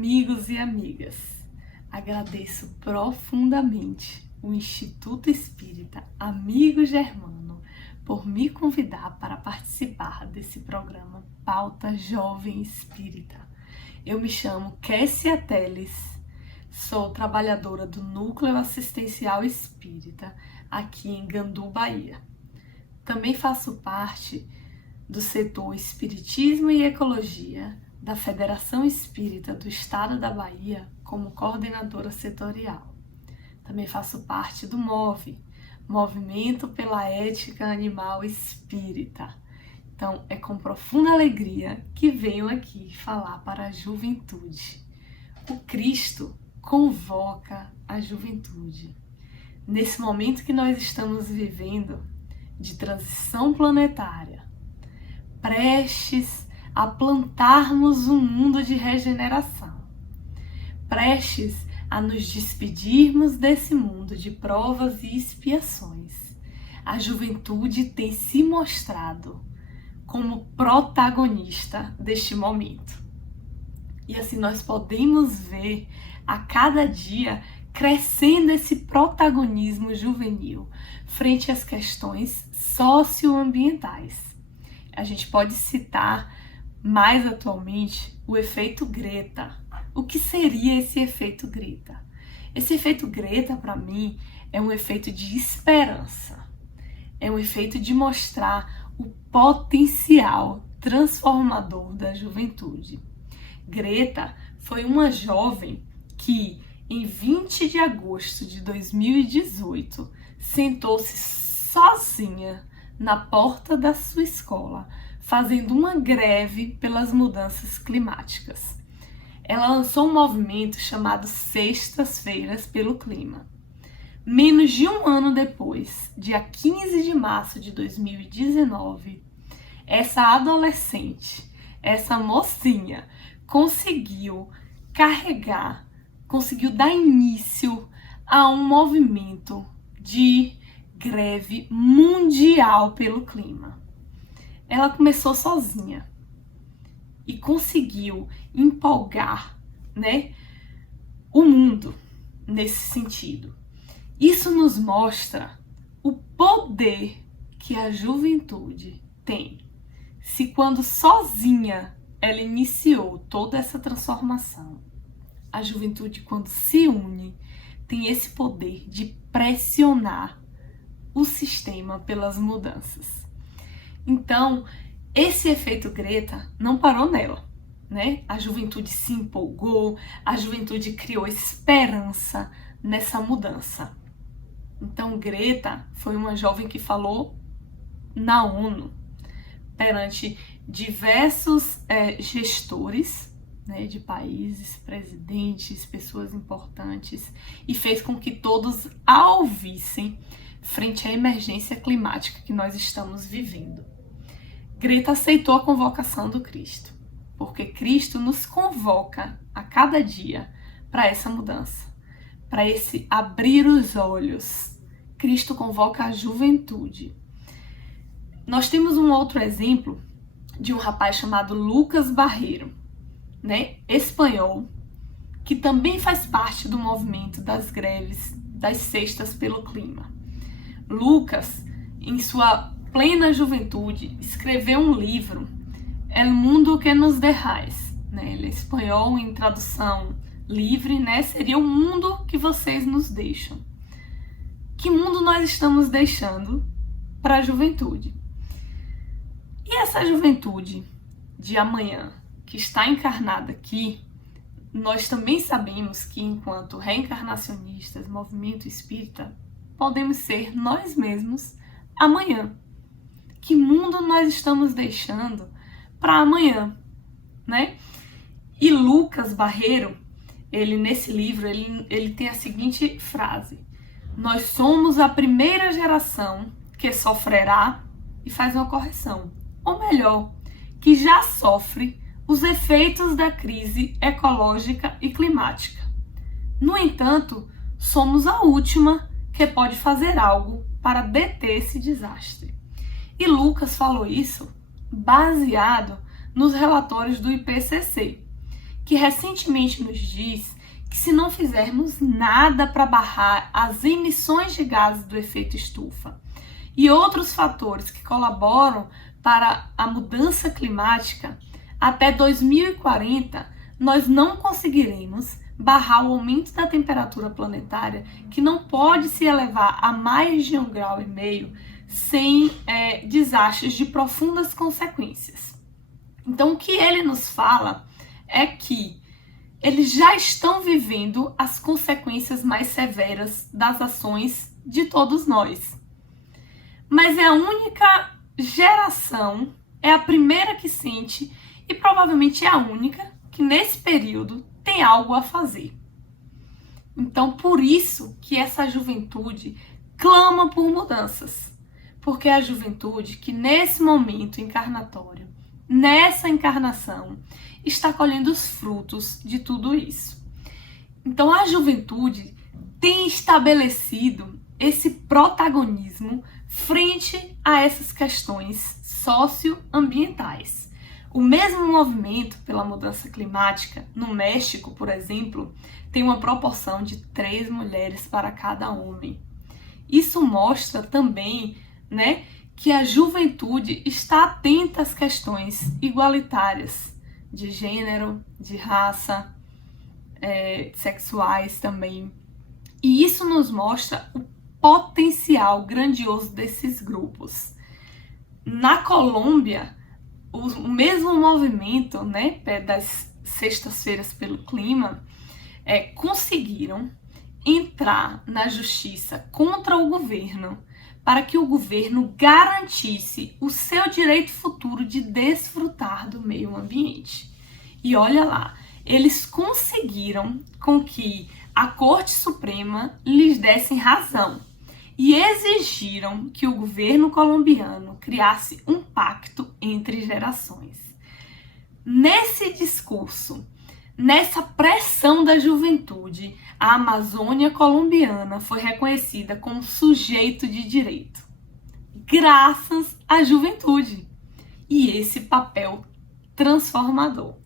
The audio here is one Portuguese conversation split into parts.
Amigos e amigas, agradeço profundamente o Instituto Espírita Amigo Germano por me convidar para participar desse programa Pauta Jovem Espírita. Eu me chamo Kessia Teles, sou trabalhadora do Núcleo Assistencial Espírita aqui em Gandu, Bahia. Também faço parte do setor Espiritismo e Ecologia da Federação Espírita do Estado da Bahia como coordenadora setorial. Também faço parte do MOVE, Movimento pela Ética Animal Espírita. Então, é com profunda alegria que venho aqui falar para a juventude. O Cristo convoca a juventude. Nesse momento que nós estamos vivendo de transição planetária, prestes a plantarmos um mundo de regeneração, prestes a nos despedirmos desse mundo de provas e expiações, a juventude tem se mostrado como protagonista deste momento. E assim nós podemos ver a cada dia crescendo esse protagonismo juvenil frente às questões socioambientais. A gente pode citar mais atualmente o efeito Greta. O que seria esse efeito Greta? Esse efeito Greta, para mim, é um efeito de esperança. É um efeito de mostrar o potencial transformador da juventude. Greta foi uma jovem que, em 20 de agosto de 2018, sentou-se sozinha na porta da sua escola, fazendo uma greve pelas mudanças climáticas. Ela lançou um movimento chamado Sextas-feiras pelo Clima. Menos de um ano depois, dia 15 de março de 2019, essa adolescente, essa mocinha, conseguiu dar início a um movimento de greve mundial pelo clima. Ela começou sozinha e conseguiu empolgar, o mundo nesse sentido. Isso nos mostra o poder que a juventude tem. Se quando sozinha ela iniciou toda essa transformação, a juventude, quando se une, tem esse poder de pressionar o sistema pelas mudanças. Então, esse efeito Greta não parou nela, A juventude se empolgou, a juventude criou esperança nessa mudança. Então, Greta foi uma jovem que falou na ONU, perante diversos gestores, de países, presidentes, pessoas importantes, e fez com que todos a ouvissem frente à emergência climática que nós estamos vivendo. Greta aceitou a convocação do Cristo, porque Cristo nos convoca a cada dia para essa mudança, para esse abrir os olhos. Cristo convoca a juventude. Nós temos um outro exemplo de um rapaz chamado Lucas Barreiro, espanhol, que também faz parte do movimento das greves das sextas pelo clima. Lucas, em sua plena juventude, escreveu um livro, El Mundo que nos dejáis. Ele é espanhol, em tradução livre, seria o mundo que vocês nos deixam. Que mundo nós estamos deixando para a juventude? E essa juventude de amanhã, que está encarnada aqui, nós também sabemos que, enquanto reencarnacionistas, movimento espírita, podemos ser nós mesmos amanhã. Que mundo nós estamos deixando para amanhã, E Lucas Barreiro, nesse livro, ele tem a seguinte frase: nós somos a primeira geração que sofrerá e faz uma correção. Ou melhor, que já sofre os efeitos da crise ecológica e climática. No entanto, somos a última que pode fazer algo para deter esse desastre. E Lucas falou isso baseado nos relatórios do IPCC, que recentemente nos diz que se não fizermos nada para barrar as emissões de gases do efeito estufa e outros fatores que colaboram para a mudança climática, até 2040 nós não conseguiremos barrar o aumento da temperatura planetária, que não pode se elevar a mais de 1,5 grau sem desastres de profundas consequências. Então, o que ele nos fala é que eles já estão vivendo as consequências mais severas das ações de todos nós. Mas é a única geração, é a primeira que sente e provavelmente é a única que nesse período tem algo a fazer. Então, por isso que essa juventude clama por mudanças. Porque é a juventude que nesse momento encarnatório, nessa encarnação, está colhendo os frutos de tudo isso. Então a juventude tem estabelecido esse protagonismo frente a essas questões socioambientais. O mesmo movimento pela mudança climática no México, por exemplo, tem uma proporção de 3 mulheres para cada homem. Isso mostra também, que a juventude está atenta às questões igualitárias de gênero, de raça, sexuais também. E isso nos mostra o potencial grandioso desses grupos. Na Colômbia, o mesmo movimento, das sextas-feiras pelo clima, conseguiram entrar na justiça contra o governo para que o governo garantisse o seu direito futuro de desfrutar do meio ambiente. E olha lá, eles conseguiram com que a Corte Suprema lhes desse razão e exigiram que o governo colombiano criasse um pacto entre gerações. Nesse discurso, nessa pressão da juventude, a Amazônia colombiana foi reconhecida como sujeito de direito, graças à juventude e esse papel transformador.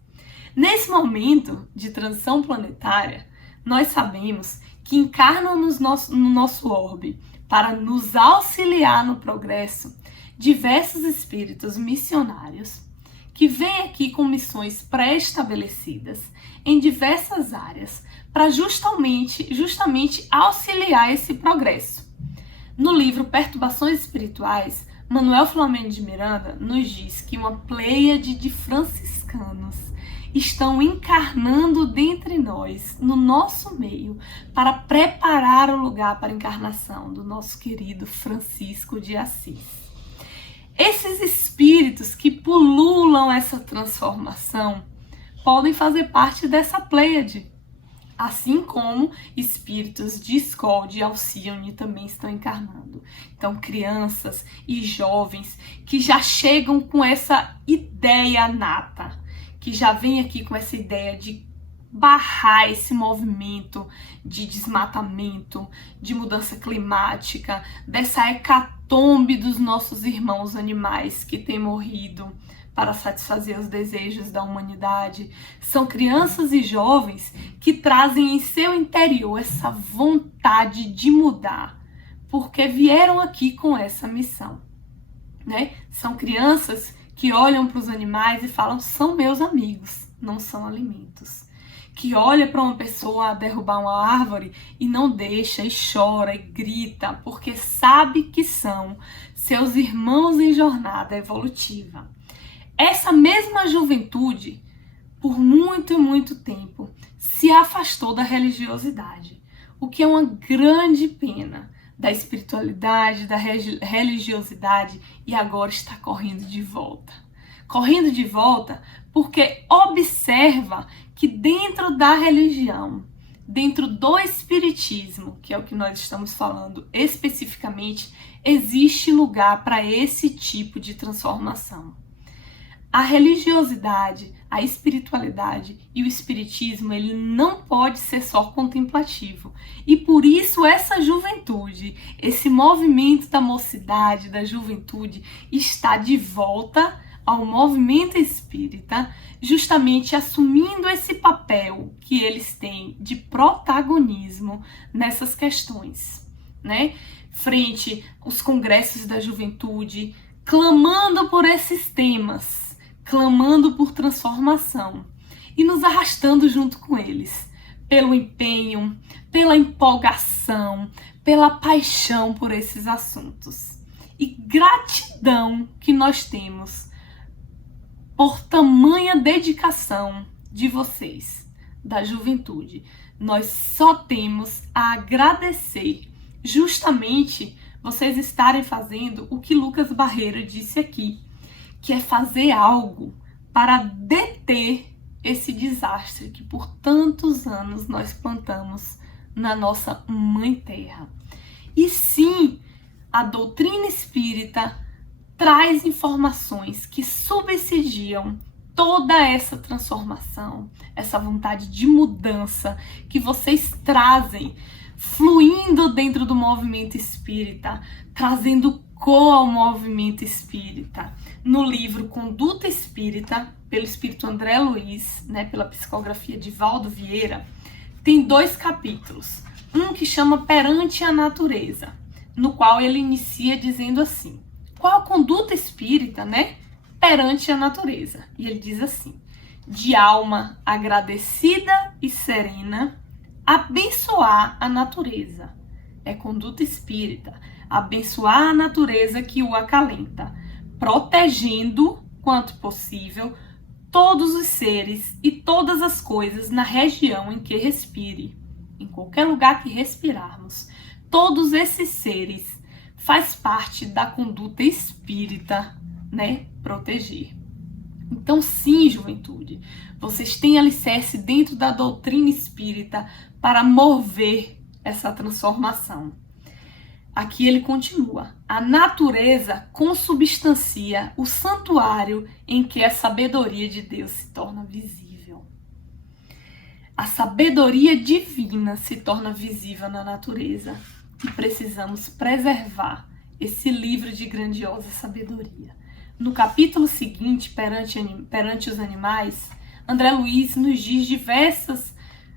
Nesse momento de transição planetária, nós sabemos que encarnam no nosso orbe para nos auxiliar no progresso diversos espíritos missionários que vêm aqui com missões pré-estabelecidas em diversas áreas para justamente auxiliar esse progresso. No livro Perturbações Espirituais, Manuel Filomeno de Miranda nos diz que uma pleiade de franciscanos estão encarnando dentre nós, no nosso meio, para preparar o lugar para a encarnação do nosso querido Francisco de Assis. Esses espíritos que pululam essa transformação podem fazer parte dessa pleiade, assim como espíritos de Skol, de Alcione também estão encarnando. Então, crianças e jovens que já chegam com essa ideia nata, que já vem aqui com essa ideia de barrar esse movimento de desmatamento, de mudança climática, dessa hecatombe dos nossos irmãos animais que têm morrido para satisfazer os desejos da humanidade. São crianças e jovens que trazem em seu interior essa vontade de mudar, porque vieram aqui com essa missão, São crianças que olham para os animais e falam: são meus amigos, não são alimentos. Que olha para uma pessoa derrubar uma árvore e não deixa, e chora e grita, porque sabe que são seus irmãos em jornada evolutiva. Essa mesma juventude, por muito e muito tempo, se afastou da religiosidade, o que é uma grande pena, da espiritualidade, da religiosidade, e agora está correndo de volta. Correndo de volta porque observa que dentro da religião, dentro do espiritismo, que é o que nós estamos falando especificamente, existe lugar para esse tipo de transformação. A religiosidade, a espiritualidade e o espiritismo, ele não pode ser só contemplativo. E por isso essa juventude, esse movimento da mocidade, da juventude, está de volta ao movimento espírita, justamente assumindo esse papel que eles têm de protagonismo nessas questões, né? Frente aos congressos da juventude, clamando por esses temas, clamando por transformação e nos arrastando junto com eles, pelo empenho, pela empolgação, pela paixão por esses assuntos. E gratidão que nós temos por tamanha dedicação de vocês, da juventude. Nós só temos a agradecer justamente vocês estarem fazendo o que Lucas Barreira disse aqui, que é fazer algo para deter esse desastre que por tantos anos nós plantamos na nossa mãe terra. E sim, a doutrina espírita traz informações que subsidiam toda essa transformação, essa vontade de mudança que vocês trazem, fluindo dentro do movimento espírita, trazendo cor ao movimento espírita. No livro Conduta Espírita, pelo espírito André Luiz, né, pela psicografia de Valdo Vieira, tem 2 capítulos. Um que chama Perante a Natureza, no qual ele inicia dizendo assim: qual a conduta espírita, né, perante a natureza? E ele diz assim: de alma agradecida e serena, abençoar a natureza. É conduta espírita, abençoar a natureza que o acalenta, protegendo, quanto possível, todos os seres e todas as coisas na região em que respire. Em qualquer lugar que respirarmos, todos esses seres faz parte da conduta espírita, né? Proteger. Então, sim, juventude, vocês têm alicerce dentro da doutrina espírita para mover essa transformação. Aqui ele continua: a natureza consubstancia o santuário em que a sabedoria de Deus se torna visível. A sabedoria divina se torna visível na natureza e precisamos preservar esse livro de grandiosa sabedoria. No capítulo seguinte, perante os animais, André Luiz nos diz diversas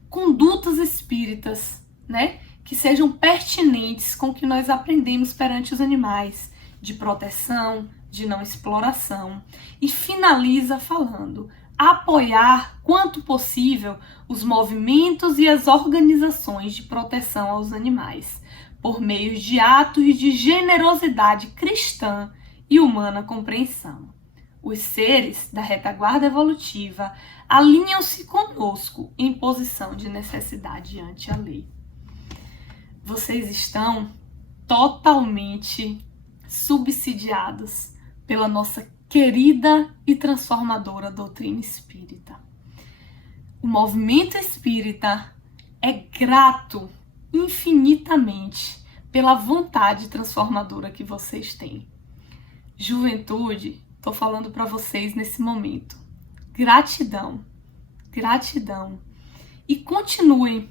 condutas espíritas, né, que sejam pertinentes com o que nós aprendemos perante os animais, de proteção, de não exploração, e finaliza falando: apoiar, quanto possível, os movimentos e as organizações de proteção aos animais, por meio de atos de generosidade cristã e humana compreensão. Os seres da retaguarda evolutiva alinham-se conosco em posição de necessidade ante a lei. Vocês estão totalmente subsidiados pela nossa querida e transformadora doutrina espírita. O movimento espírita é grato infinitamente pela vontade transformadora que vocês têm. Juventude, estou falando para vocês nesse momento. Gratidão, gratidão. E continuem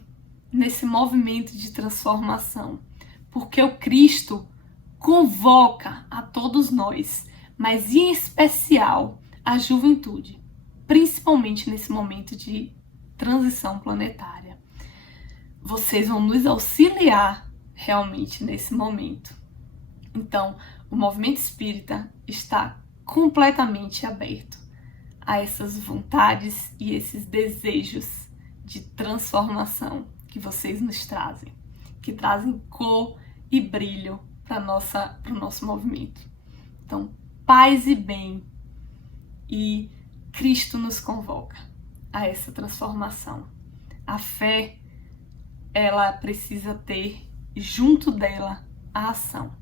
nesse movimento de transformação, porque o Cristo convoca a todos nós, mas em especial a juventude, principalmente nesse momento de transição planetária. Vocês vão nos auxiliar realmente nesse momento. Então, o movimento espírita está completamente aberto a essas vontades e esses desejos de transformação que vocês nos trazem, que trazem cor e brilho para o nosso movimento. Então, paz e bem, e Cristo nos convoca a essa transformação. A fé, ela precisa ter junto dela a ação.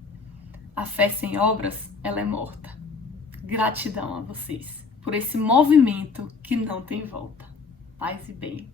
A fé sem obras, ela é morta. Gratidão a vocês por esse movimento que não tem volta. Paz e bem.